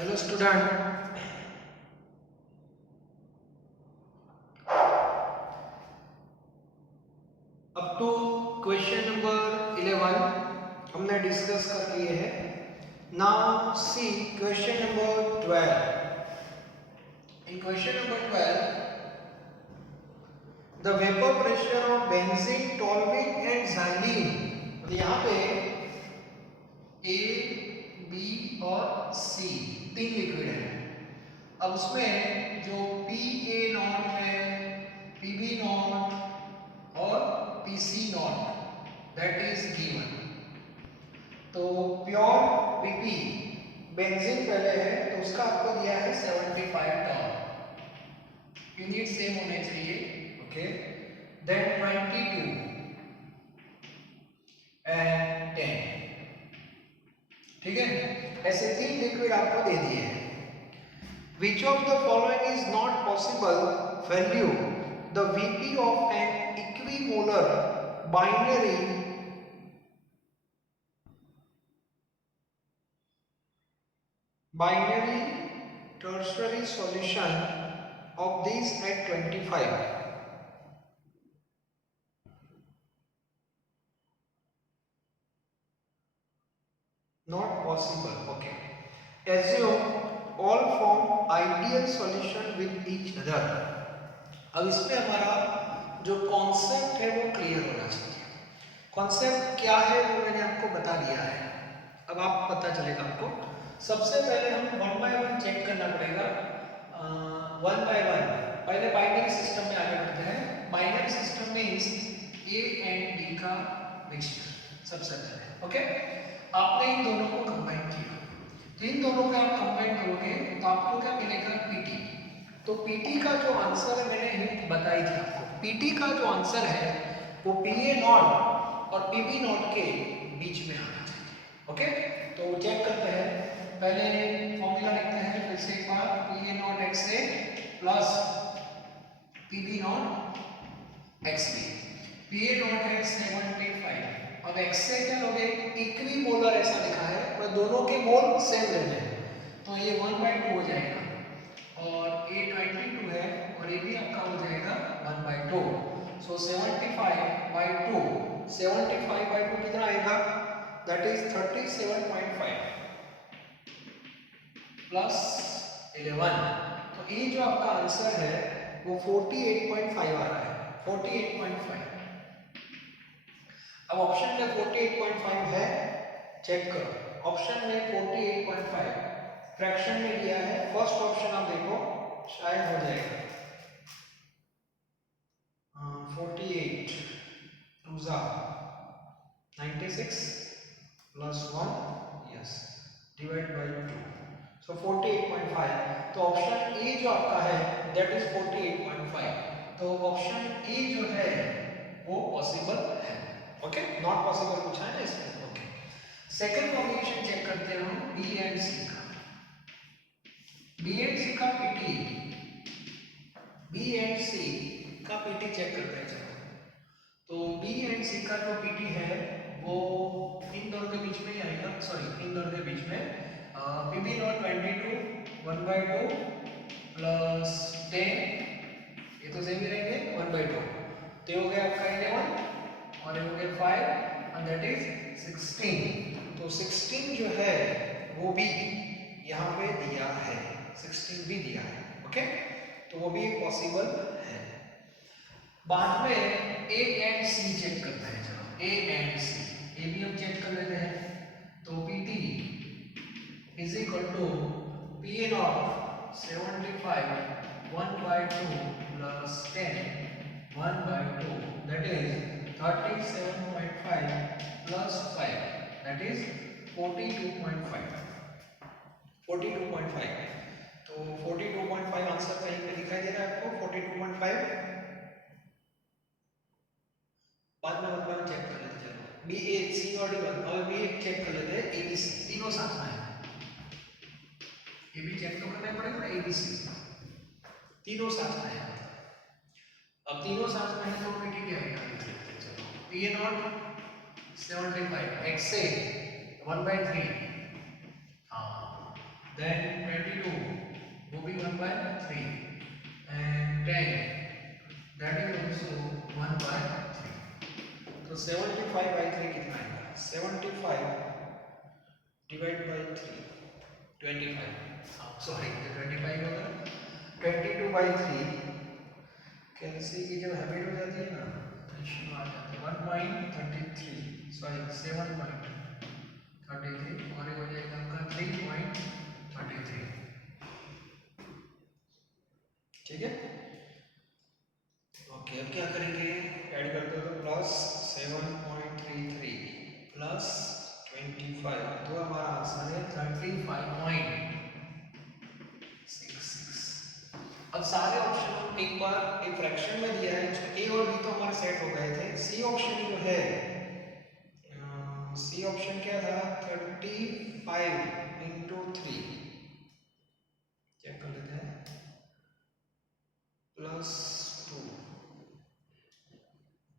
Hello student, अब तो question number 11 हमने डिस्कस कर लिए हैं. Now see question number 12. In question number 12, the vapor pressure of benzene, toluene and xylene. तो यहाँ पे A, B और C तीन लिक्विड हैं. अब उसमें जो PA0 है, PB0 और PC not that is given. तो प्योर PP बेंजीन पहले है तो उसका आपको दिया है 75 टॉल. यूनिट सेम होने चाहिए. Okay, then 22 and 10. ठीक है, ऐसे तीन लिक्विड आपको दे दिए हैं. Which of the following is not possible value the Vp of an equimolar binary tertiary solution of these at 25. Not possible. Okay, assume all form ideal solution with each other. अब इसमें हमारा जो concept है वो clear होना चाहिए. Concept क्या है वो मैंने आपको बता दिया है. अब आप पता चलेगा आपको. सबसे पहले हम वन बाय वन चेक करना पड़ेगा. वन बाय वन पहले बाइनरी सिस्टम में आगे बढ़ते हैं. Binary system means A and D का मिक्सचर सबसे पहले. ओके, आपने इन दोनों को कंबाइन किया तो इन दोनों का आप कंबाइन करोगे तो आपको क्या मिलेगा? पीटी. तो पीटी का जो आंसर है मैंने हिंट बताई थी आपको. पीटी का जो आंसर है वो पीए नॉट और पीबी नॉट के बीच में आना चाहिए. ओके, तो चेक करते हैं. पहले फॉर्मूला लिखते हैं फिर से एक बार. PA not X A plus PB not X B. PA not है 75. अब एक्स से क्या लोगे? इक्विमोलर ऐसा लिखा है और दोनों के मोल सेम लेने हैं तो ये 1/2 हो जाएगा. और A 22 है और ये भी आपका हो जाएगा 1/2. सो 75/2. 75/2 कितना आएगा? That is 37.5 plus 11. तो ये जो आपका आंसर है वो 48.5 आ रहा है. 48.5. अब ऑप्शन में 48.5 है, चेक करो. ऑप्शन में 48.5 फ्रैक्शन में दिया है. फर्स्ट ऑप्शन आप देखो शायद हो जाएगा. 48 2 96 प्लस 1 यस डिवाइड बाय 2. सो 48.5. तो ऑप्शन ए जो आपका है दैट इज 48.5. तो ऑप्शन ए जो है वो पॉसिबल है. ओके, नॉट पॉसिबल पूछा है ना इसमें. ओके, सेकंड कॉम्बिनेशन चेक करते हैं हम बी एंड सी का. बी एंड सी का पीटी. बी एंड सी का पीटी चेक करते हैं. चलो, तो बी एंड सी का जो पीटी है वो इन दोनों के बीच में ही आएगा. सॉरी, इन दोनों के बीच में पीबी नॉट 22 1/2 प्लस 10. ये तो सेम ही रहेंगे 1/2. तो ये हो गया आपका 11 और ये हो गया 5 एंड दैट इज 16. तो 16 जो है वो भी यहाँ पे दिया है. 16 भी दिया है. ओके, तो वो भी पॉसिबल है. बाद में ए एंड सी चेक करते हैं. चलो, ए एंड सी. ए भी हम चेक कर लेते हैं. तो PT is equal to PA not 75 1/2 plus 10 1/2 that is 37.5 plus 5 that is 42.5. 42.5. तो 42.5 आंसर कहीं पे दिखाई दे रहा है आपको? 42.5. बाद में मतलब चेक कर लेते हैं. बी ए सी और डी वन. अब भी चेक कर लेते हैं. ए बी सी तीनों साथ में है. ये भी चेक तो करना पड़ेगा ना. ए बी सी तीनों साथ में है. अब तीनों साथ में है तो पीटी क्या आएगा? चलो, पी ए नॉट 75 एक्स से 1/3. हाँ, then 22 वो भी 1 by 3 and 10 that is also 1 by 3. तो 75 by 3 कितना आएगा? 75 डिवाइड बाई 3 25, सॉरी 25 होगा, 22 by 3 कैंसिल की जब हैबिट हो जाती है ना तो इशू आ जाता है 1.33 सॉरी 7.33 और ये हो जाएगा आपका 3.33, ठीक है। ओके अब क्या करेंगे, ऐड कर दो तो प्लस 7.33 प्लस 25 तो हमारा आंसर है 35.66। अब सारे ऑप्शन एक बार एक फ्रैक्शन में दिया है, उसमें ए और बी तो हमारे सेट हो गए थे। सी ऑप्शन जो है, सी ऑप्शन क्या था 35 इंटू 3, चेक कर लेते हैं, प्लस 2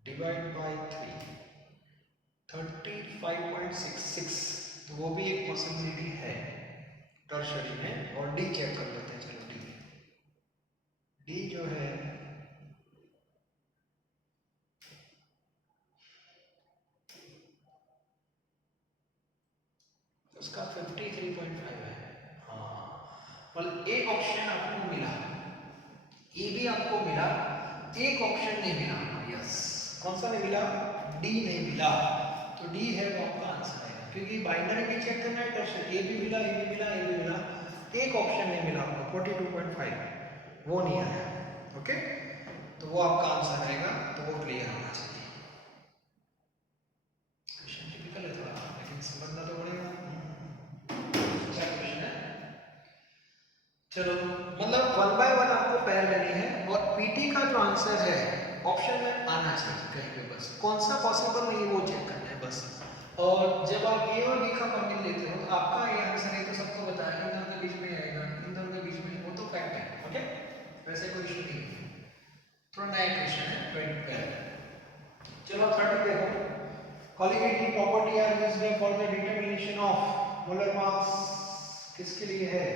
डिवाइड बाई 3 35.66, तो वो भी एक पॉसिबिलिटी है टर्शरी में। और डी चेक कर लेते हैं, चलो डी जो है उसका 53.5 है। हाँ मतलब एक ऑप्शन आपको मिला, ए भी आपको मिला, एक ऑप्शन नहीं मिला। यस, कौन सा नहीं मिला? डी नहीं मिला, तो डी है वो आपका आंसर है, क्योंकि बाइनरी भी चेक करना है, टर्शरी ए भी मिला, ए भी मिला, ए भी मिला, एक ऑप्शन नहीं मिला आपको 42.5 वो नहीं आया। ओके, तो वो आपका आंसर आएगा, तो वो क्लियर होना चाहिए। क्वेश्चन टिपिकल है थोड़ा, लेकिन समझना तो पड़ेगा। क्या क्वेश्चन है? चलो मतलब 1 by 1 आपको पैर लेनी है, और पीटी का जो आंसर है ऑप्शन में आना चाहिए कहीं पे, बस कौन सा पॉसिबल नहीं वो चेक करना है बस। और जब आप ए और बी का कॉम्बिन लेते हो तो आपका ये आंसर है तो सबको बताया इन दोनों के बीच में आएगा, इन दोनों के बीच में, वो तो फैक्ट है। ओके, वैसे कोई इशू नहीं है। थोड़ा नया क्वेश्चन है 20। चलो 30 देखो, colligative property are used for the determination of molar mass, किसके लिए है?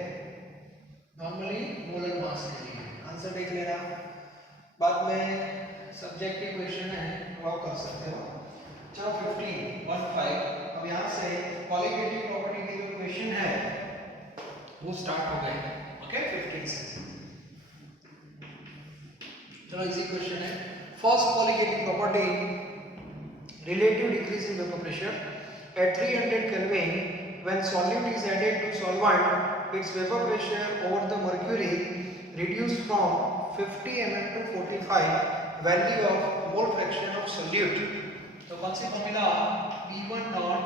नॉर्मली मोलर मास के लिए। आंसर देख लेना, बाद में सब्जेक्टिव क्वेश्चन है वो आप कर सकते हो। चलो 15 अब यहाँ से कॉलिगेटिव प्रॉपर्टी की जो क्वेश्चन है वो स्टार्ट हो गए। ओके 15 से चलो इजी क्वेश्चन है। First colligative property, relative decrease in vapor pressure at 300 Kelvin when solute is added to solvent, its vapor pressure over the mercury reduced from 50 mm to 45, value of mole fraction of solute। तो कौन सी formula? P1 naught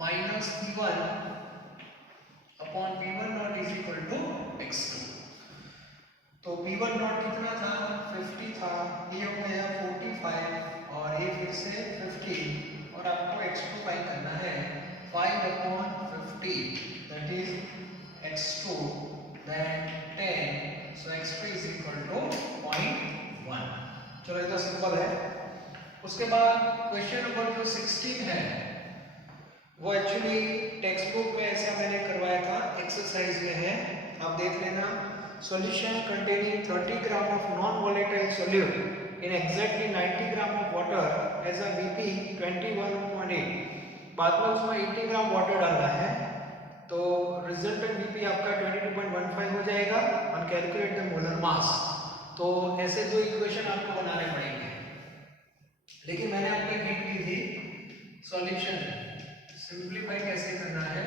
minus P1 upon P1 naught is equal to x2। तो P1 naught कितना था? 50 था, ये हो गया 45 और ये फिर से 50, और आपको x2 फाइंड करना है। 5/50 that is x2 then 10, so x2 is equal to 0.1। चलो ये तो सिंपल है। उसके बाद क्वेश्चन नंबर जो 16 है वो एक्चुअली टेक्स्ट बुक में ऐसा मैंने करवाया था, एक्सरसाइज में है, आप देख लेना। Solution containing 30 gram of non-volatile solute in exactly 90 gram of water has a Vp 21.8। बाद में उसमें 80 ग्राम वाटर डालना है, तो रिजल्टेंट Vp आपका 22.15 हो जाएगा। और कैलकुलेट द मोलर मास। तो ऐसे दो इक्वेशन आपको बनाने पड़ेंगे, लेकिन मैंने आपको एक हिंट दी थी सॉल्यूशन सिंपलीफाई कैसे करना है,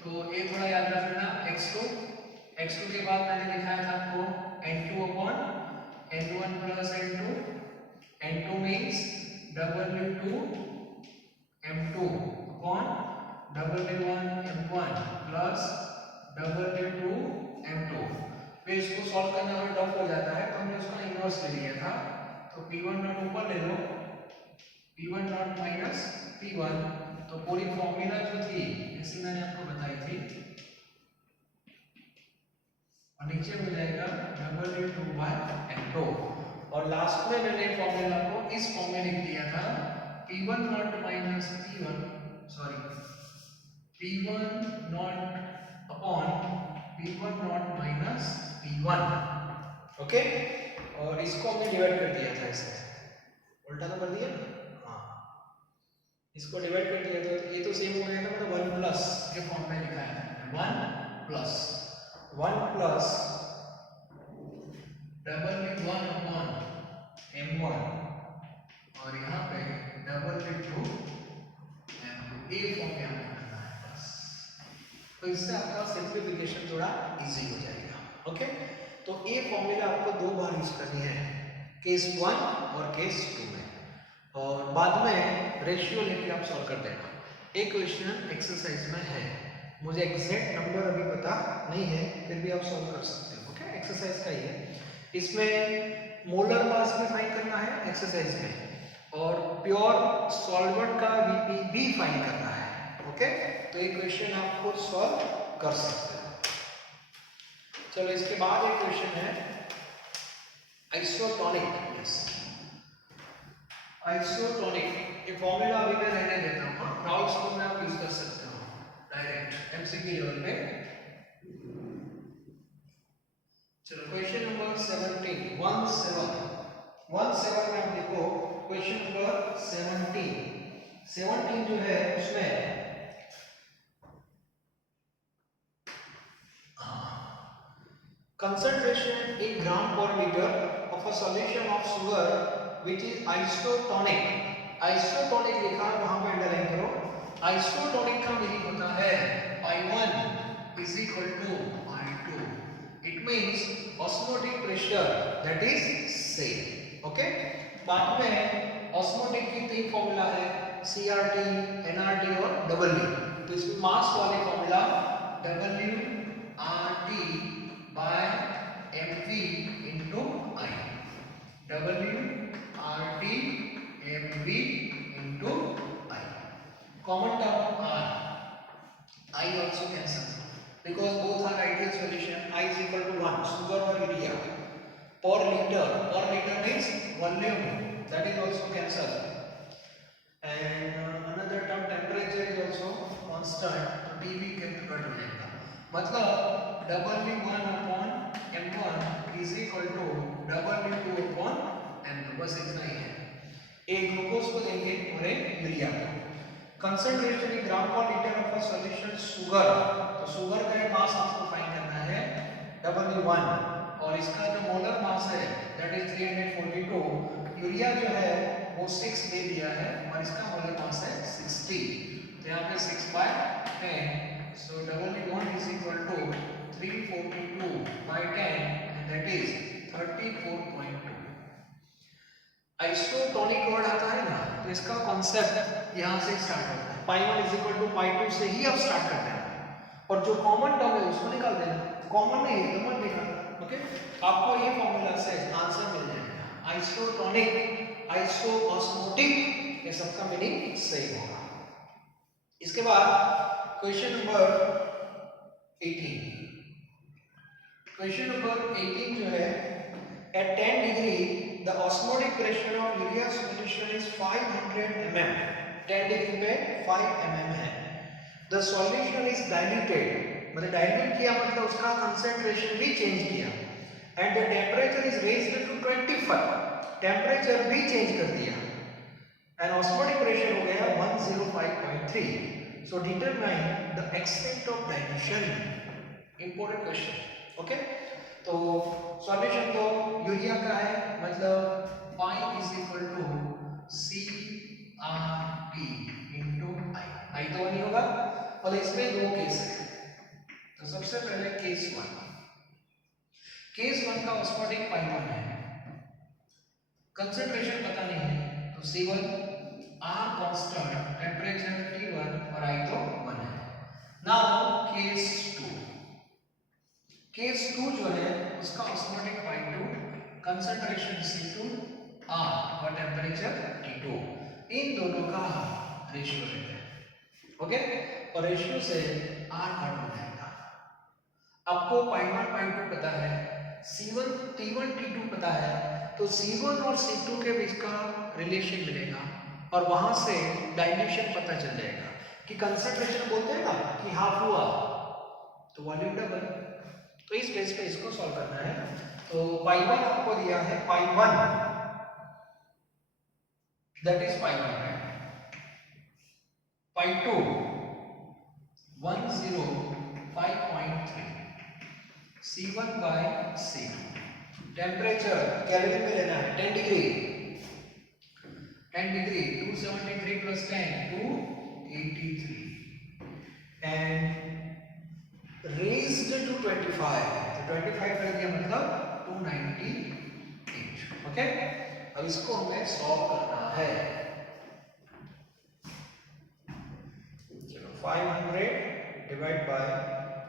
तो ये थोड़ा याद रख लेना। x2 के बाद मैंने दिखाया था आपको n2 upon n1 plus n2, n2 means w2 m2 upon w1 m1 plus w2 m2। फिर इसको सॉल्व करना हमें टफ हो जाता है, तो हमने उसका इनवर्स ले लिया था। तो p1 नॉट ऊपर ले लो, p1 नॉट माइनस p1, तो पूरी फॉर्मूला जो थी जैसे मैंने आपको बताई थी, और नीचे हो जाएगा w2 by m2, और लास्ट में मैंने फॉर्मूला को इस फॉर्म में लिख दिया था p1 not minus p1 sorry p1 not upon P1 not minus P1, okay. और इसको हमने डिवाइड कर दिया था इससे, उल्टा तो कर दिया ना, हाँ, इसको डिवाइड कर दिया था, तो ये तो सेम हो गया था, मतलब 1 प्लस के फॉर्म में लिखा है, 1 प्लस W1 अपॉन M1 और यहाँ पे W2 M2, ए फॉर्म में हमें करना है बस। तो इससे आपका सिंप्लीफिकेशन थोड़ा इजी हो जाएगा, ओके। तो ए फॉर्मूला आपको दो बार यूज करनी है, केस 1 और केस 2 में, और बाद में रेशियो लेके आप सॉल्व कर देना। एक क्वेश्चन एक्सरसाइज में है, मुझे एग्जैक्ट नंबर अभी पता नहीं है, फिर भी आप सॉल्व कर सकते हो, ओके। एक्सरसाइज का ही है, इसमें मोलर मास में फाइंड करना है एक्सरसाइज में, और प्योर सॉल्वेंट का वीपी भी फाइंड करना है, ओके। तो ये क्वेश्चन आप खुद सॉल्व कर सकते हो। चलो इसके बाद एक क्वेश्चन है आइसोटोनिक, यस आइसोटोनिक। ये फॉर्मूला अभी मैं रहने देता हूँ, डाउट्स को मैं आप यूज कर सकते हो डायरेक्ट एमसीक्यू लेवल पे। चलो क्वेश्चन नंबर 17 में आप देखो, क्वेश्चन नंबर 17 जो है उसमें concentration in gram per liter of a solution of sugar which is isotonic। isotonic लिखा है वहां पे अंडरलाइन करो। isotonic का मीनिंग होता है I1 is equal to I2, it means osmotic pressure that is same, okay। बाद में osmotic की तीन फॉर्मूला है, CRT, NRT और W। तो इसमें मास वाले formula WRT by mv into I, WRT mv into I, common term R, I also cancel because both are ideal solution, I is equal to 1, sugar or urea, per liter means volume, that is also cancel, and another term temperature is also constant, तो dV cancel कर देगा, मतलब W1 upon M1 is equal to W2 upon M2, बस इतना ही है। एक glucose को देंगे और एक यूरिया को। कंसंट्रेशन इन ग्राम पर litre of a solution sugar, तो शुगर का मास आपको फाइंड करना है W1, और इसका जो मोलर मास है दैट इज 342, यूरिया जो है वो 6 दे दिया है और इसका मोलर मास है 60, तो यहाँ पे 6/10, so W1 is equal to 342 by 10 and that is 34.2। Isotonic word आता है ना, तो इसका कॉन्सेप्ट यहाँ से स्टार्ट होता है, pi1 is equal to pi2 से ही आप स्टार्ट करते हैं, और जो कॉमन टर्म है उसको निकाल देना, कॉमन नहीं है तो मत निकालना, ओके। आपको ये फॉर्मूला से आंसर मिल जाएगा। आइसोटोनिक, आइसोऑस्मोटिक, ये सबका मीनिंग सही होगा। इसके बाद क्वेश्चन नंबर 18, क्वेश्चन नंबर 18 जो है, at 10 degree the osmotic pressure of urea solution is 500 mm, 10 degree पे 5 mm है, the solution is diluted, मतलब डाइल्यूट किया मतलब उसका कंसंट्रेशन भी चेंज किया, and the temperature is raised to 25, temperature भी चेंज कर दिया, and osmotic pressure हो गया 105.3, so determine the extent of dilution, important question, okay. तो सॉल्यूशन तो यूरिया का है, मतलब pi is equal to CRT into I तो नहीं होगा, और इसमें दो केस है, तो सबसे पहले केस 1 का ऑस्मोटिक pi1 है, कंसंट्रेशन पता नहीं है, तो C1, R constant, temperature T1 और I तो 1 है। नाउ केस 2 जो है उसका osmotic pi2, concentration C2, R और टेम्परेचर T2, इन दोनों का रेशियो लेते हैं, ओके, और रेशियो से R कट हो जाएगा। आपको pi1 pi2 पता है, C1 T1 T2 पता है, तो C1 और C2 के बीच का रिलेशन मिलेगा और वहां से डाइल्यूशन पता चल जाएगा कि कंसंट्रेशन बोलते हैं ना कि हाफ हुआ तो वॉल्यूम डबल, तो इस बेस पे इसको सॉल्व करना है। तो पाई 1 आपको दिया है, पाई 1 दैट इज पाई 1 है, पाई 2 105.3, C1 by C2। Temperature kelvin में लेना है, 10 degree, 10 degree 273 plus 10 283 and raised to 25, तो 25 कर दिया मतलब 298। ओके, अब इसको हमें सॉल्व करना है। चलो 500 divide by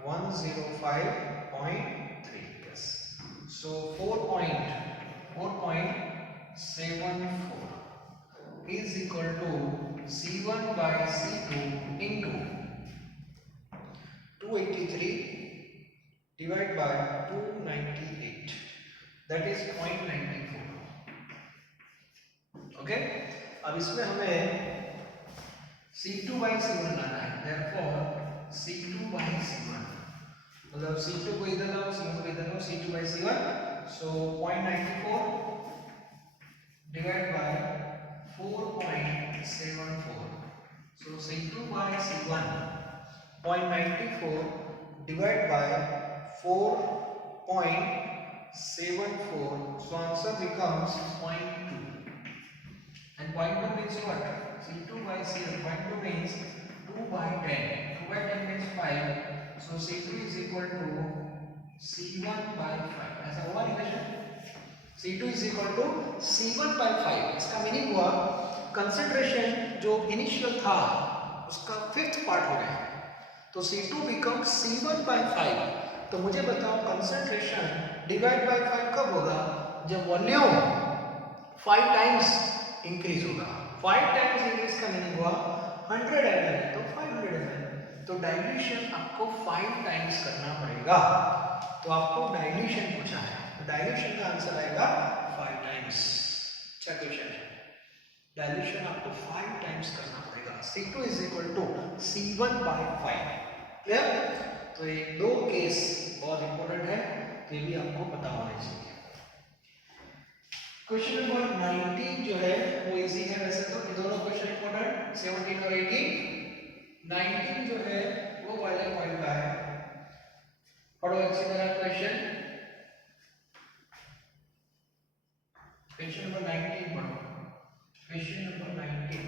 105.3, yes, so 4.74 is equal to C1 by C2 into 283 divided by 298, that is 0.94। Okay, अब इसमें हमें C2 by C1 लाना है, therefore C2 by C1 मतलब C2 को इधर लाओ, C1 को इधर लाओ, C2 by C1, so 0.94 divided by 4.74, so C2 by C1 0.94 divided by 4.74, so answer becomes 0.2, and 0.2 means what? C2 by C1, 0.2 means 2 by 10, 2 by 10 means 5, so C2 is equal to C1 by 5, ऐसा हुआ relation? C2 is equal to C1 by 5, इसका meaning हुआ concentration जो initial था उसका 5th part हो गया, तो C2 becomes C1 by 5। तो मुझे बताओ कंसंट्रेशन डिवाइड बाय 5 कब होगा? जब वॉल्यूम 5 टाइम्स इंक्रीज होगा। 5 टाइम्स इंक्रीज का मीनिंग हुआ 100 ml, तो 500 ml, तो डाइल्यूशन आपको 5 टाइम्स करना पड़ेगा। तो आपको डाइल्यूशन पूछा है, तो डाइल्यूशन का आंसर आएगा 5 टाइम्स। अच्छा क्वेश्चन है, डाइल्यूशन आपको 5 टाइम्स करना पड़ेगा। C2 is equal to C1 by 5, clear? तो ये दो केस बहुत इंपॉर्टेंट है, ये भी आपको पता होना चाहिए। क्वेश्चन नंबर 19 जो है वो इजी है, वैसे तो ये दोनों क्वेश्चन इंपॉर्टेंट, 17 और 18। 19 जो है वो वाले पॉइंट का है, पढ़ो अच्छी तरह क्वेश्चन। क्वेश्चन नंबर 19 पढ़ो, क्वेश्चन नंबर 19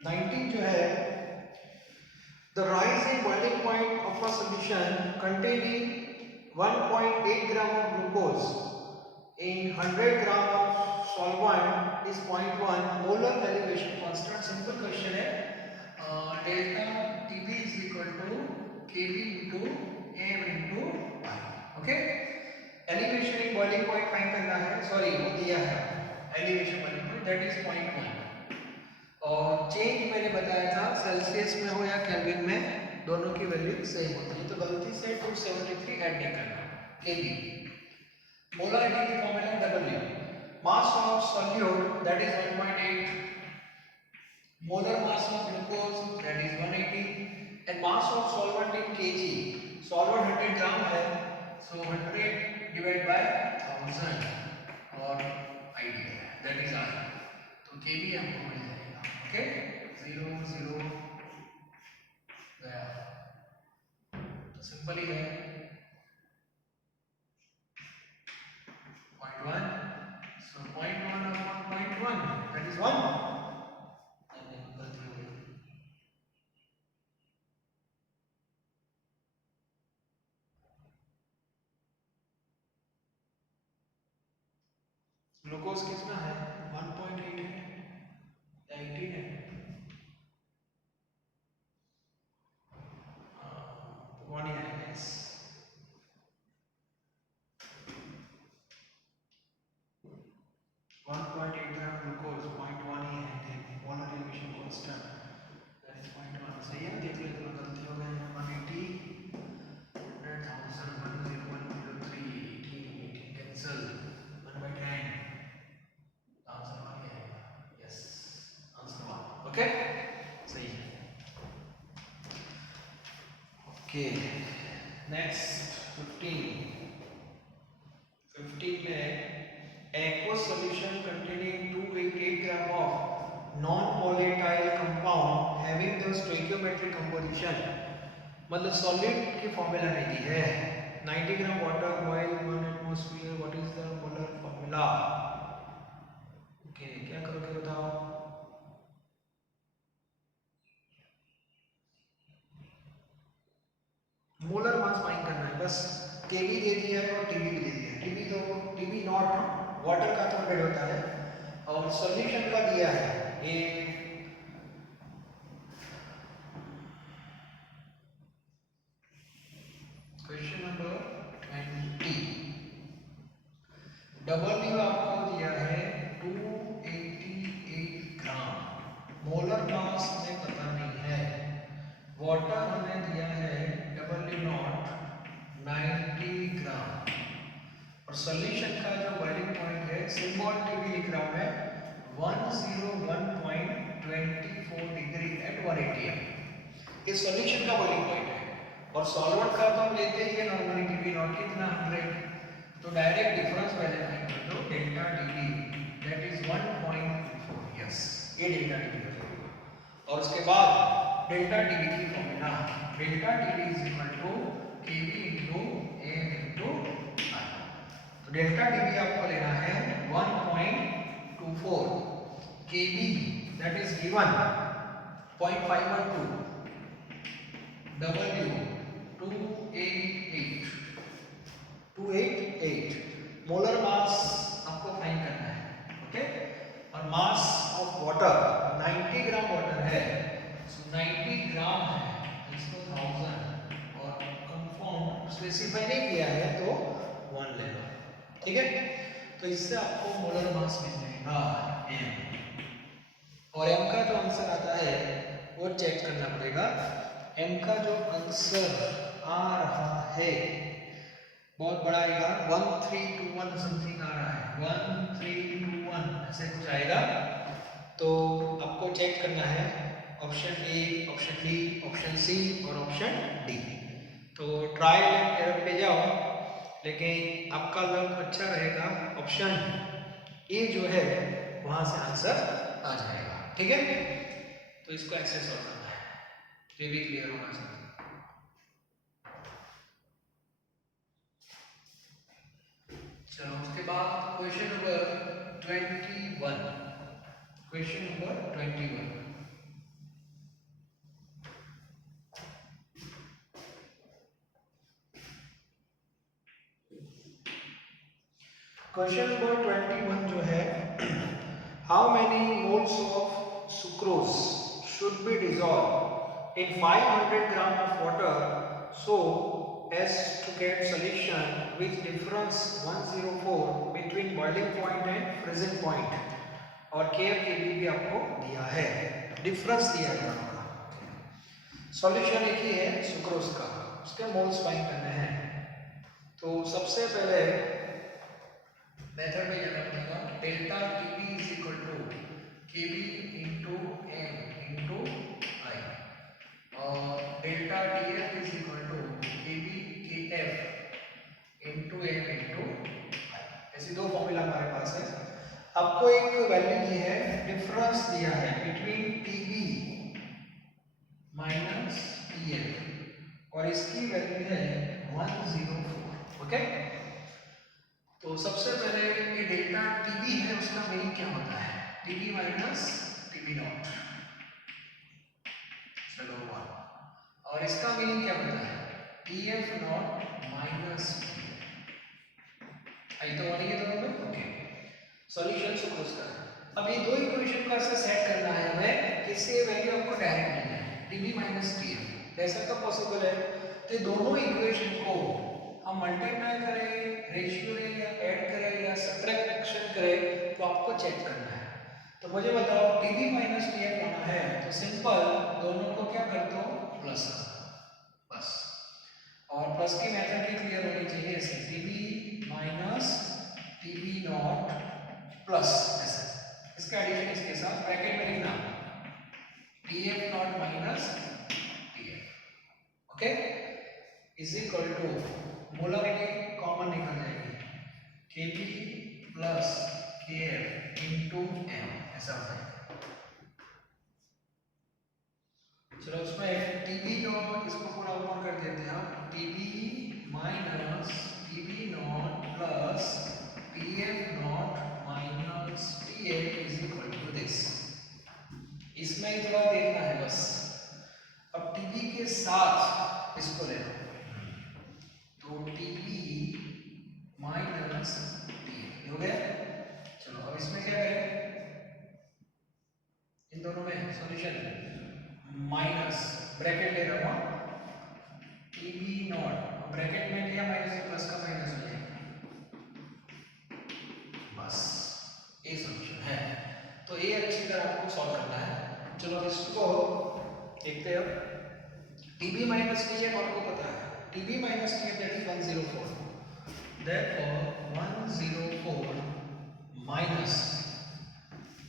19 जो है, the rise in boiling point of a solution containing 1.8 gram of glucose in 100 gram of solvent is 0.1 molar elevation constant। Simple question है, delta TB is equal to KB into m into I। Okay, elevation in boiling point find करना है, sorry वो दिया है elevation boiling point that is 0.1, और change मैंने बताया था सेल्सियस में हो या केल्विन में, दोनों की वैल्यू सेम होती है, तो गलती से 273 ऐड नहीं करना। केबी मोलारिटी की formula W, mass of solute that is 1.8, molar mass of glucose that is 180, and mass of solvent in KG, solvent 100 ग्राम है, सो 100 डिवाइड बाय 1000 और आइडिया दैट इज R, तो केबी हमको मिल जाएगा। ओके, 0 0 गया, तो सिंपल ही है, 0.1, so 0.1 upon 0.1 that is 1, glucose कितना है? 1.8 है या 18 है? 1 ही है, यस। 1.8 ग्राम ग्लूकोज 0.1 ही है, molar elevation constant that is 0.1। सही है, देख लेते हैं गलती हो गई है। 180 100,000 10103 18 कैंसिल 1/10, आंसर 1 ही आएगा, यस आंसर 1। ओके, सही है। ओके नेक्स्ट 15 में aqueous solution containing 288 gram of non-volatile compound having the stoichiometric composition, मतलब सॉलिड की फॉर्मूला नहीं दी है. 90 gram water boil 1 atmosphere, what is the molar formula? Okay क्या करोगे बताओ. मोलर मास फाइंड करना है बस. केवी दे दिया है और टीवी भी दे दिया है. टीवी तो टीवी नॉट वाटर का तो 100 होता है और सॉल्यूशन का दिया है ये क्वेश्चन नंबर 20. डब्ल्यू आपको दिया है 288 ग्राम. मोलर मास हमें पता नहीं है. वाटर हमें दिया है डब्ल्यू नॉट 90 ग्राम और सॉल्यूशन का जो बॉइलिंग पॉइंट है सिंबल टीवी लिख रहा हूं मैं 101.24 डिग्री एट 1 atm. ये सॉल्यूशन का बॉइलिंग पॉइंट है और सॉल्वेंट का तो हम लेते ही है नॉर्मली टीवी नॉट कितना 100. तो डायरेक्ट डिफरेंस पहले फाइंड कर दो. Delta TB that is 1.24. Yes ये डेल्टा टीवी हो जाएगा. और उसके बाद डेल्टा टीवी की formula delta TB is equal to KB into M into I. तो डेल्टा टीवी आपको लेना है 1.24. KB that is given 0.512. W 288 molar mass आपको फाइंड करना है. ओके और mass of water 90 gram water है. सो 90 ग्राम है इसको 1000 और कंफर्म स्पेसिफाई नहीं किया है तो 1 ले लो. ठीक है तो इससे आपको मोलर मास मिल जाएगा m. और m का जो आंसर आता है वो चेक करना पड़ेगा. m का जो आंसर आ रहा है बहुत बड़ा आएगा 1321 समथिंग आ रहा है. 1321 ऐसे कुछ आएगा. तो आपको चेक करना है option A, option B, option C और ऑप्शन डी. तो ट्रायल एंड एरर पे जाओ लेकिन आपका लक अच्छा रहेगा ऑप्शन ए जो है वहां से आंसर आ जाएगा. ठीक है तो इसको ऐसे सॉल्व करना है. ये भी क्लियर होना चाहिए. चलो उसके बाद question number 21. Question number 21. Question number 21 जो है how many moles of sucrose should be dissolve in 500 gram of water so as to get solution with difference 104 between boiling point and freezing point. और KF KB भी आपको दिया है. Difference दिया है आपका. सॉल्यूशन एक ही है सुक्रोज का. उसके मोल्स फाइंड करने हैं. तो सबसे पहले मेथड में जाना पड़ेगा. Delta TB is equal to KB into M into I और delta TF is equal to KB KF into M into I. ऐसी दो फॉर्मूला हमारे पास है. आपको एक वैल्यू दी है डिफरेंस दिया है बिटवीन TB माइनस TF और इसकी वैल्यू है 104. ओके तो सबसे पहले ये डेल्टा TB है उसका मीनिंग क्या होता है. TB minus TB not. चलो 1 और इसका मीनिंग क्या होता है TF नॉट माइनस TF. आई तो वाली है दोनों में. ओके सॉल्यूशन सुक्रोज का. अब ये दो इक्वेशन को ऐसे सेट करना है हमें इससे वैल्यू आपको डायरेक्ट मिलना है TB माइनस TF. ऐसा कब पॉसिबल है. तो दोनों इक्वेशन को हम मल्टीप्लाई करें रेशियो लें या ऐड करें या सब्ट्रैक्शन करें तो आपको चेक करना है. तो मुझे बताओ TB माइनस TF लाना है तो सिंपल दोनों को क्या कर दो प्लस बस. और प्लस की मेथड भी क्लियर होनी चाहिए ऐसे TB minus TB not plus ऐसे. इसका एडिशन इसके साथ ब्रैकेट में लिखना TF not minus TF. Okay is equal to molarity common निकल जाएगी Kb plus Kf into m ऐसा होता है। चलो उसमें Tb नॉट इसको पूरा ओपन कर देते हैं हम Tb minus Tb not plus Tf not minus Tf is equal to this. इसमें थोड़ा देखना है बस। अब Tb के साथ इसको लेना तो Tb माइनस Tf हो गया। चलो अब इसमें क्या करें, इन दोनों में सॉल्यूशन माइनस ब्रैकेट ले रहा हूँ Tb नॉट ब्रैकेट में लिया माइनस प्लस का माइनस हो जाएगा, बस ये सॉल्यूशन है। तो ये अच्छी तरह आपको सॉल्व करना है। चलो इसको देखते हैं। Tb माइनस Tf आपको पता है Tb minus Tf that is 104, therefore 104 minus,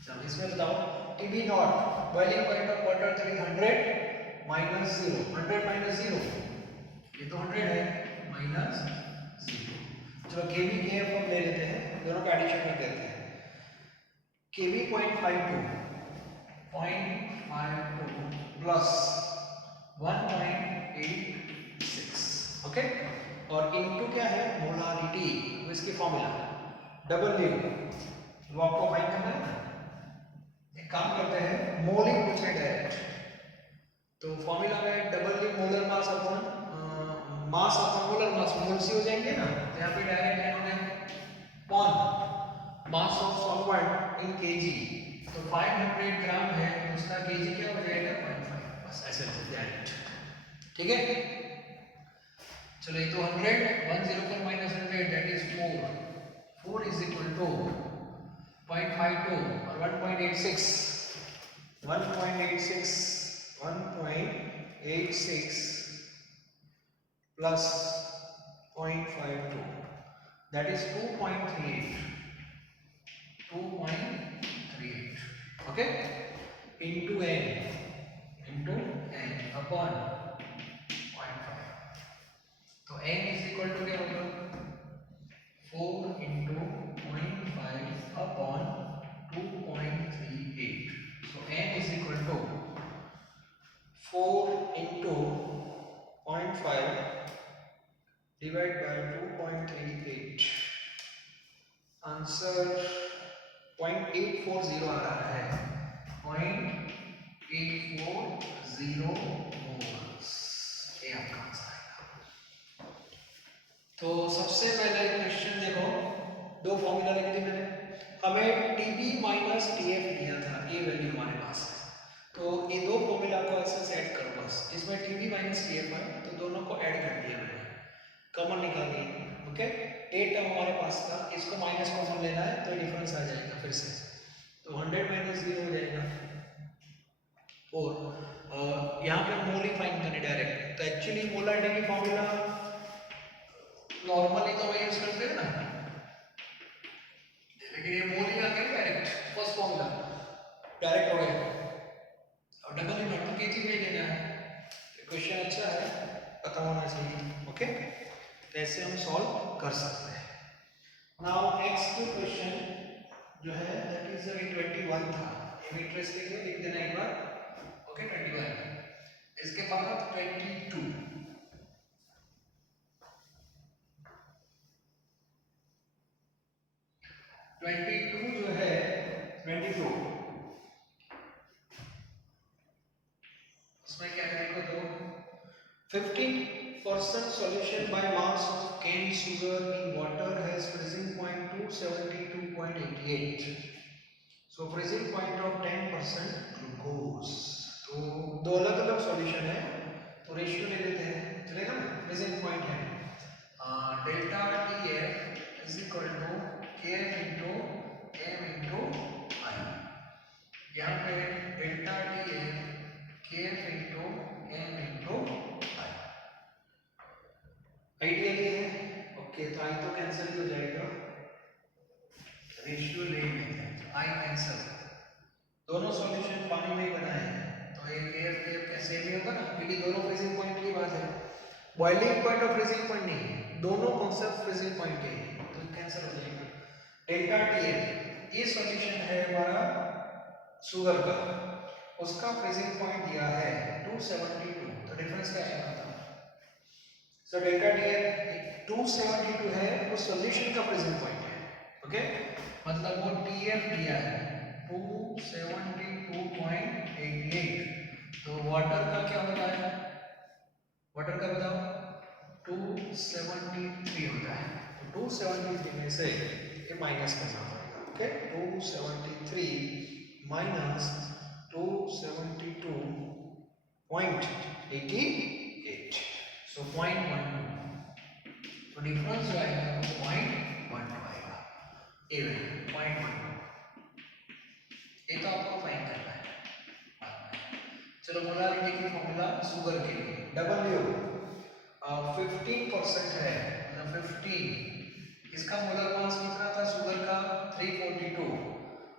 चलो इसमें बताओ Tb not boiling point of water 300 minus 0, 100 minus 0 ये तो 100 है माइनस 0। चलो Kb Kf हम ले लेते हैं, दोनों का एडिशन कर देते हैं। Kb 0.52 प्लस 1.86 ओके, और इनटू क्या है मोलारिटी, तो इसकी फॉर्मूला W वो आपको फाइंड करना है। एक काम करते हैं मोल ही पूछे डायरेक्ट, तो फॉर्मूला में W molar mass upon mass upon molar mass, mole से हो जाएंगे ना, तो यहाँ पे डायरेक्ट लिखोगे upon mass of solvent in KG, तो 500 ग्राम है तो उसका केजी क्या हो जाएगा 0.5, बस ऐसे डायरेक्ट। ठीक है, चलो ये तो 100 104 minus 100 that is 4 is equal to 0.52 और 1.86 plus 0.52 that is 2.38 okay, into n upon 0.5, तो n is equal to क्या होगा 4 into 0.5 upon 2.38, so n is equal to 4 into 0.5 divided by 2.38, answer 0.840 आ रहा है, 0.840 मोल्स, ये आपका आंसर आएगा। तो सबसे पहले क्वेश्चन देखो, दो फॉर्मूला लिख दी मैंने, हमें Tb माइनस Tf दिया था, ये वैल्यू हमारे पास है, तो ये दो फॉर्मूला को ऐसे सेट करो बस, इसमें Tb माइनस Tf है तो दोनों को ऐड कर दिया मैंने, कॉमन निकाल दिया। ओके, ए टर्म हमारे पास था, इसको माइनस कॉमन लेना है तो डिफरेंस आ जाएगा फिर से, तो 100 माइनस 0 हो जाएगा, और यहाँ पे मोल ही फाइंड करने डायरेक्ट, तो एक्चुअली मोलारिटी की फॉर्मूला नॉर्मली तो हम यूज करते हैं ना, लेकिन ये मोल ही आ गया डायरेक्ट, फर्स्ट फॉर्मूला डायरेक्ट हो गया, और डबल ही नॉट केजी में लेना है। क्वेश्चन अच्छा है, पता होना चाहिए। ओके, तो ऐसे हम सॉल्व कर सकते हैं। नाउ नेक्स्ट क्वेश्चन जो है दैट इज 21 था, ये इंटरेस्टिंग है, लिख देना एक बार। ओके 21, इसके बाद 22 जो है 22, उसमें क्या करेंगे तो 15% solution by mass of cane sugar in water has freezing point 272.88, so freezing point of 10% glucose, तो दो अलग अलग सॉल्यूशन है तो रेशियो ले लेते हैं, चलेगा ना। फ्रीजिंग पॉइंट है delta TF is equal to KF into M into I, यहाँ पे delta TF KF into M into I ideally है। ओके, तो I तो कैंसिल हो जाएगा, रेशियो ले लेते हैं, I कैंसिल, दोनों सॉल्यूशन पानी में ही बनाए हैं तो ये KF कैसे भी होगा ना, क्योंकि दोनों फ्रीजिंग पॉइंट की बात है। बॉइलिंग पॉइंट और फ्रीजिंग पॉइंट नहीं है, दोनों कॉन्सेप्ट फ्रीजिंग पॉइंट के हैं, तो कैंसिल हो जाएगा। डेल्टा टीएफ ये सॉल्यूशन है हमारा शुगर का, उसका फ्रीजिंग पॉइंट दिया है 272, तो डिफरेंस क्या आएगा था। सो डेल्टा टीएफ 272 है, वो सॉल्यूशन का फ्रीजिंग पॉइंट है, ओके, मतलब वो टीएफ दिया है 272.88, तो वाटर का क्या होता है, वाटर का बताओ 273 होता है, तो 273 में से ये माइनस करना पड़ेगा, ओके, 273 माइनस 272.88, सो 0.12, तो डिफरेंस जो आएगा वो 0.12 आएगा, ए वैल्यू 0.12, ये तो आपको फाइंड करना है। चलो मोलारिटी की फॉर्मूला शुगर के लिए W 15% है, मतलब 15, इसका मोलर मास कितना था शुगर का 342,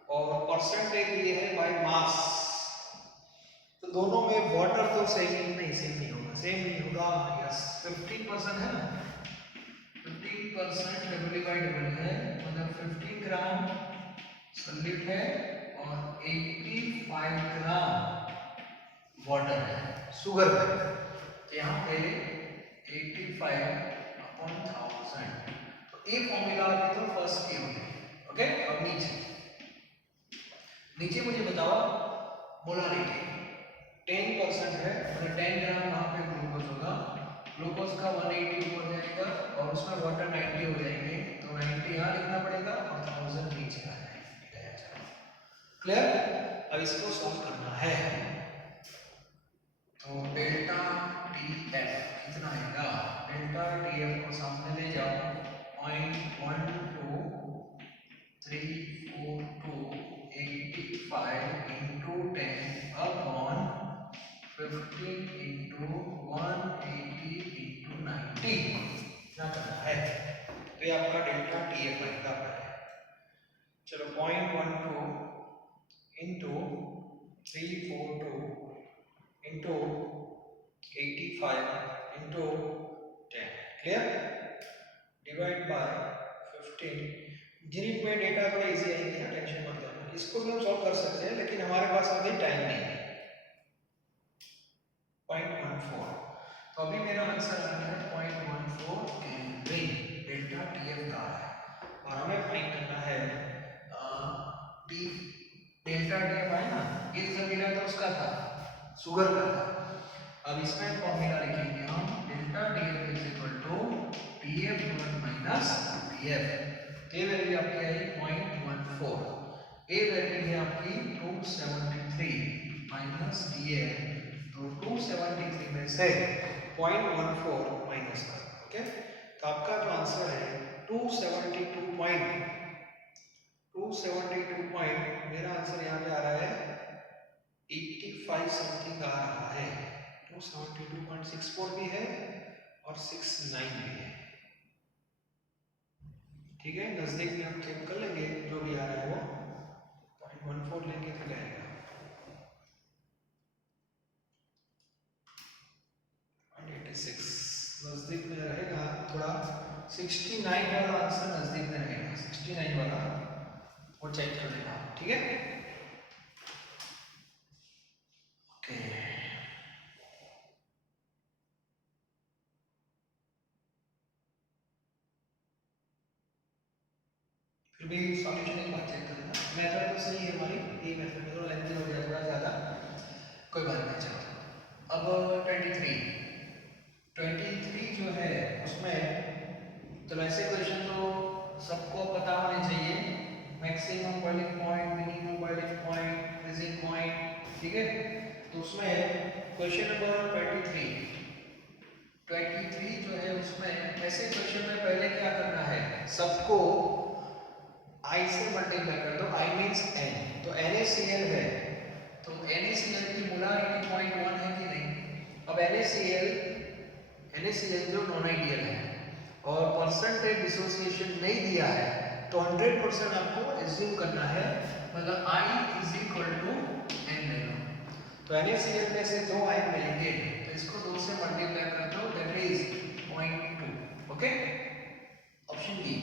और परसेंटेज ये है बाय मास, तो दोनों में वाटर तो सेम नहीं होगा, यस 15% है ना, 15% डब्ल्यू बाई डब्ल्यू है, मतलब 15 ग्राम सॉल्यूट है और 85 ग्राम वाटर है शुगर का, तो यहाँ पे 85/1000, तो ये फॉर्मूला आपके तो फर्स्ट के होते हैं, ओके। अब नीचे मुझे बताओ मोलारिटी 10% है, मतलब 10 ग्राम वहाँ पे ग्लूकोज होगा, ग्लूकोज का 180 हो जाएगा और उसमें वाटर 90 हो जाएंगे, तो 90 यहाँ लिखना पड़ेगा और 1000 नीचे आ जाएगा, क्लियर। अब इसको सॉल्व करना है, तो डेल्टा टीएफ कितना आएगा, डेल्टा टीएफ को सामने ले जाओ, 0.1234285 into 10 upon 15 into 180 into 90 क्या करना है, तो ये आपका डेल्टा टीएफ आएगा। चलो 0.12 into 342 into 85 into 10, clear, divide by 15, जिन में डेटा थोड़ा इजी आएगी, टेंशन मत लेना, इसको भी हम सॉल्व कर सकते हैं लेकिन हमारे पास अभी टाइम नहीं है। 0.14, तो अभी मेरा आंसर आ रहा है 0.14 केल्विन, डेल्टा टीएफ का है, और हमें फाइंड करना है टी, डेल्टा टीएफ है ना, ये जो मिला था उसका था शुगर का था, अब इसमें फॉर्मूला लिखेंगे हम, delta TF is equal to TF minus TF, ये वैल्यू आपकी आई 0.14, ये वैल्यू है आपकी 273 माइनस टीएफ, तो 273 में से 0.14 माइनस कर, ओके, तो आपका जो आंसर है 272 मेरा आंसर यहाँ पे आ रहा है 85 समथिंग आ रहा है, 272.64 भी है और 69 भी है, ठीक है, नजदीक में हम चेक कर लेंगे, जो भी आ रहा है वो 0.14 लेंगे तो रहेगा 0.86, नजदीक में रहेगा थोड़ा, 69 वाला आंसर नजदीक में रहेगा, 69 वाला वो चेक कर लेना, ठीक है, ओके। फिर भी सॉल्यूशन एक बार चेक कर लेना, मेथड तो सही है हमारी, ये मेथड तो लेंथी हो गया थोड़ा ज़्यादा, कोई बात नहीं, चलो अब 23 जो है उसमें, तो ऐसे क्वेश्चन तो सबको पता होने चाहिए, maximum boiling point, minimum boiling point, freezing point, ठीक है, तो उसमें क्वेश्चन नंबर 23 जो है उसमें ऐसे क्वेश्चन में पहले क्या करना है, सबको I से मल्टीप्लाई कर दो, I मींस N, तो NaCl है, तो NaCl की मोलारिटी 0.1 है कि नहीं, अब NaCl जो नॉन आइडियल है और परसेंटेज डिसोसिएशन नहीं दिया है, तो 100% आपको एज्यूम करना है, मतलब I is equal to N ले लो, तो NaCl में से 2 आयन मिलेंगे, तो तो इसको 2 से मल्टीप्लाई कर दो, that is 0.2. Okay, option D.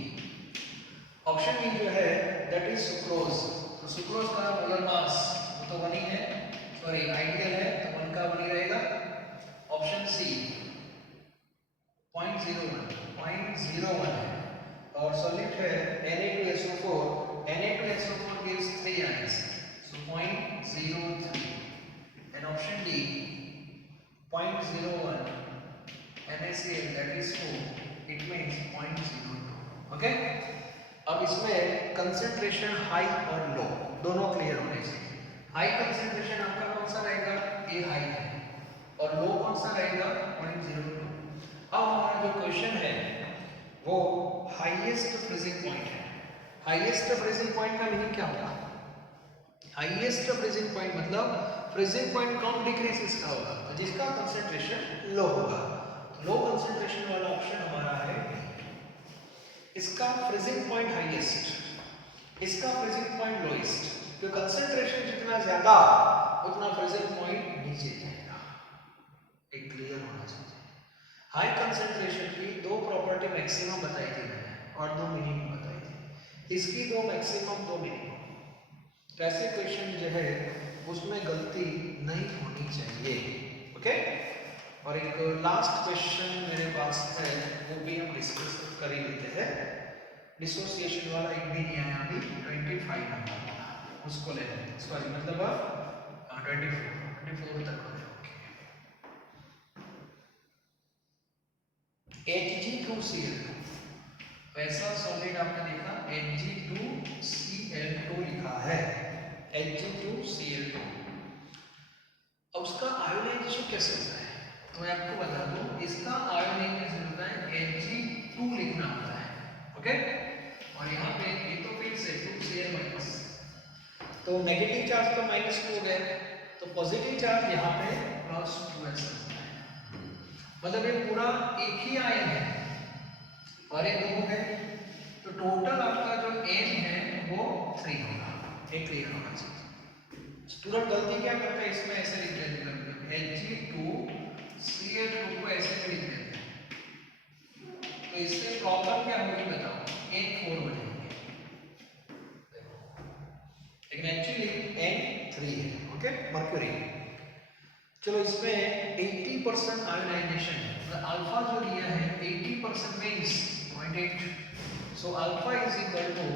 Option D जो है दैट इज सुक्रोज. तो सुक्रोज का मोलर मास वो तो 1 ही है, सॉरी आइडियल है तो 1 का 1 ही रहेगा. ऑप्शन सी 0.01 है और सॉलिड है Na2SO4. Na2SO4 gives 3 ions, so 0.03. and option D 0.01 NaCl, that is 4, it means 0.02. Okay, अब इसमें कंसंट्रेशन हाई और लो दोनों क्लियर होने चाहिए. हाई कंसंट्रेशन आपका कौन सा रहेगा, ये हाई है, और लो कौन सा रहेगा 0.02. अब हमारा जो क्वेश्चन है वो हाईएस्ट फ्रीजिंग पॉइंट है. हाईएस्ट फ्रीजिंग पॉइंट का मीनिंग क्या होगा, हाईएस्ट फ्रीजिंग पॉइंट मतलब फ्रीजिंग पॉइंट कम डिक्रीज का होगा, तो जिसका कंसंट्रेशन लो होगा. तो लो कंसंट्रेशन वाला ऑप्शन हमारा है. इसका फ्रीजिंग पॉइंट हाईएस्ट, इसका फ्रीजिंग पॉइंट लोएस्ट. तो कंसंट्रेशन जितना ज्यादा उतना फ्रीजिंग पॉइंट नीचे जाएगा. एक क्लियर होना चाहिए. हाई कंसंट्रेशन की दो प्रॉपर्टी मैक्सिमम बताई थी मैंने और दो मिनिमम बताई थी. इसकी दो मैक्सिमम दो मिनिमम. तो ऐसे क्वेश्चन जो है उसमें गलती नहीं होनी चाहिए. ओके, और एक लास्ट क्वेश्चन मेरे पास है वो भी हम डिस्कस कर ही लेते हैं. डिसोसिएशन वाला एक भी नहीं आया अभी, 25 नंबर वाला उसको ले लेते. सॉरी मतलब 24 तक हो. Hg2Cl2, वैसा सॉलिड आपने देखा Hg2Cl2 लिखा है, Hg2Cl2. अब उसका आयोनाइजेशन कैसे होता है तो मैं आपको बता दूं. इसका आयोनाइजेशन होता है Hg2 लिखना होता है. ओके, और यहाँ पे ये तो फिर से 2Cl-, तो नेगेटिव चार्ज तो -2 हो गए, तो पॉजिटिव चार्ज यहाँ पे +2 ऐसा होता है. मतलब ये पूरा एक ही आयन है और ये दो है, तो टोटल आपका जो n है वो 3 होगा. एक क्लियर होना चाहिए. स्टूडेंट गलती क्या करते हैं इसमें, ऐसे लिख देते हैं Hg2Cl2 को ऐसे लिख देते हैं. तो इससे प्रॉब्लम क्या होगी बताओ, n4 हो जाएंगे, लेकिन एक्चुअली n3 है. Okay, mercury. चलो इसमें 80% आयोनाइजेशन है, मतलब अल्फा जो दिया है 80% means 0.8. So alpha is equal to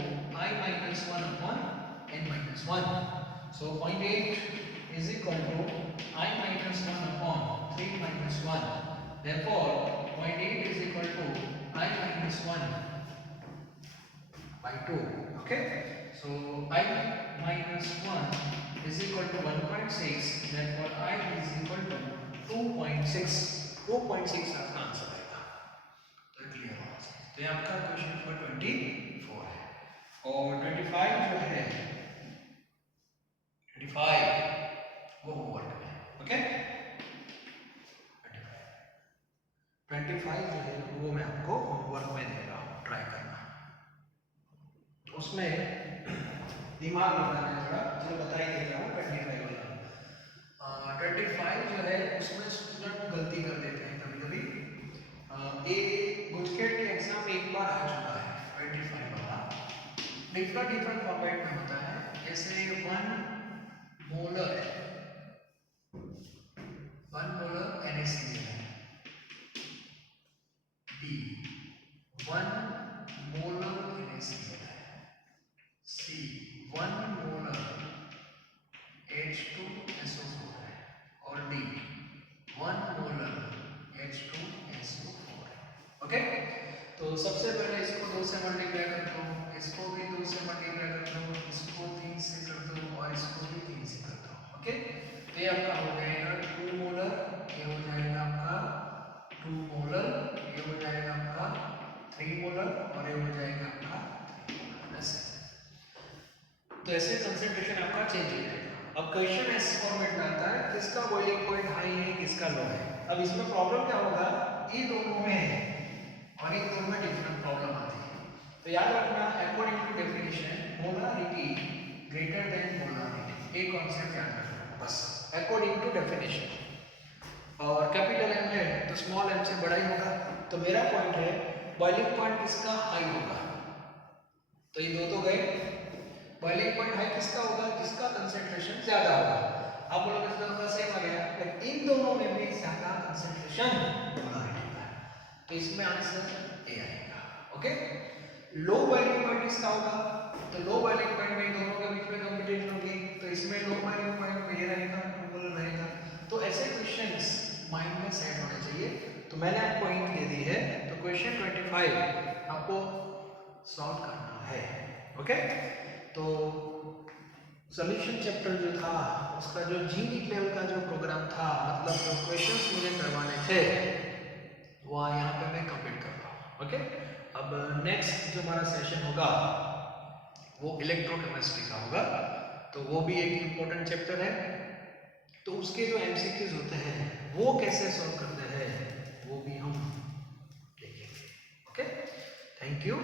I-1 upon n-1. So 0.8 is equal to I-1 upon 3-1. therefore 0.8 is equal to I-1 by 2. okay, so I-1 is equal to 1.6, therefore I is equal to 2.6. 2.6 आपका answer आएगा. तो clear होना चाहिए. तो ये आपका question number 24 है. और 25 जो है 25 वो होमवर्क में. ओके, 25 जो है वो मैं आपको होमवर्क में दे रहा हूँ, ट्राई करना. उसमें दिमाग लगाना है थोड़ा. चलो बता ही दे रहा हूँ 25 वाला. 25 जो है उसमें स्टूडेंट गलती कर देते हैं कभी कभी. ये गुजकेट के एग्जाम में एक बार आ चुका है 25 वाला. डिफरेंट फॉर्मेट में होता है. जैसे 1 मोलर NaCl है, B 1 मोलर NaCl है, C 1 मोलर H2SO4 है, और D 1 मोलर H2SO4 है. ओके, तो सबसे पहले इसको 2 से मल्टीप्लाई कर दो, इसको भी 2 से मल्टीप्लाई कर दो, इसको 3 से कर दो और इसको भी 3 से कर दो. ओके, तो ये आपका हो जाएगा 2 मोलर, ये हो जाएगा आपका 2 मोलर, ये हो जाएगा आपका 3 मोलर और ये हो जाएगा आपका 3 मोलर. ऐसे तो ऐसे कंसंट्रेशन आपका चेंज हो जाएगा. अब क्वेश्चन इस फॉर्मेट में आता है किसका बॉइलिंग पॉइंट हाई है किसका लो है. अब इसमें प्रॉब्लम क्या होगा, ये दोनों में है और इन दोनों में डिफरेंट प्रॉब्लम आती है. तो याद रखना according to definition molarity greater than molarity, एक कॉन्सेप्ट याद रखना बस, अकॉर्डिंग टू डेफिनेशन. और कैपिटल एम है तो स्मॉल एम से बड़ा ही होगा। तो मेरा पॉइंट है बॉइलिंग पॉइंट किसका हाई होगा, तो ये दो तो गए। बॉइलिंग पॉइंट हाई किसका होगा, जिसका कंसंट्रेशन ज्यादा होगा। आप बोलोगे तो दोनों का सेम आ गया, लेकिन इन दोनों में भी ज्यादा कंसंट्रेशन पॉलराइड है, तो इसमें आंसर ए आएगा। ओके, लो बॉइलिंग पॉइंट किसका होगा, तो लो बॉइलिंग पॉइंट में दोनों के बीच में कंपटीशन होगी, तो इसमें लो बॉइलिंग पॉइंट में ये रहेगा, ट्रूबल रहेगा। तो ऐसे क्वेश्चंस माइंड में सेट होने चाहिए। तो मैंने आपको हिंट दे दी है, तो क्वेश्चन 25 आपको सॉल्व करना है। ओके, तो सॉल्यूशन चैप्टर जो था उसका जो जी लेवल का जो प्रोग्राम था, मतलब जो क्वेश्चंस मुझे करवाने थे वो यहाँ पे मैं कंप्लीट कर रहा हूँ। ओके, अब नेक्स्ट जो हमारा सेशन होगा वो इलेक्ट्रोकेमिस्ट्री का होगा, तो वो भी एक इम्पोर्टेंट चैप्टर है। तो उसके जो एमसीक्यूज होते हैं वो कैसे सॉल्व करते हैं वो भी हम देखेंगे। Okay, thank you.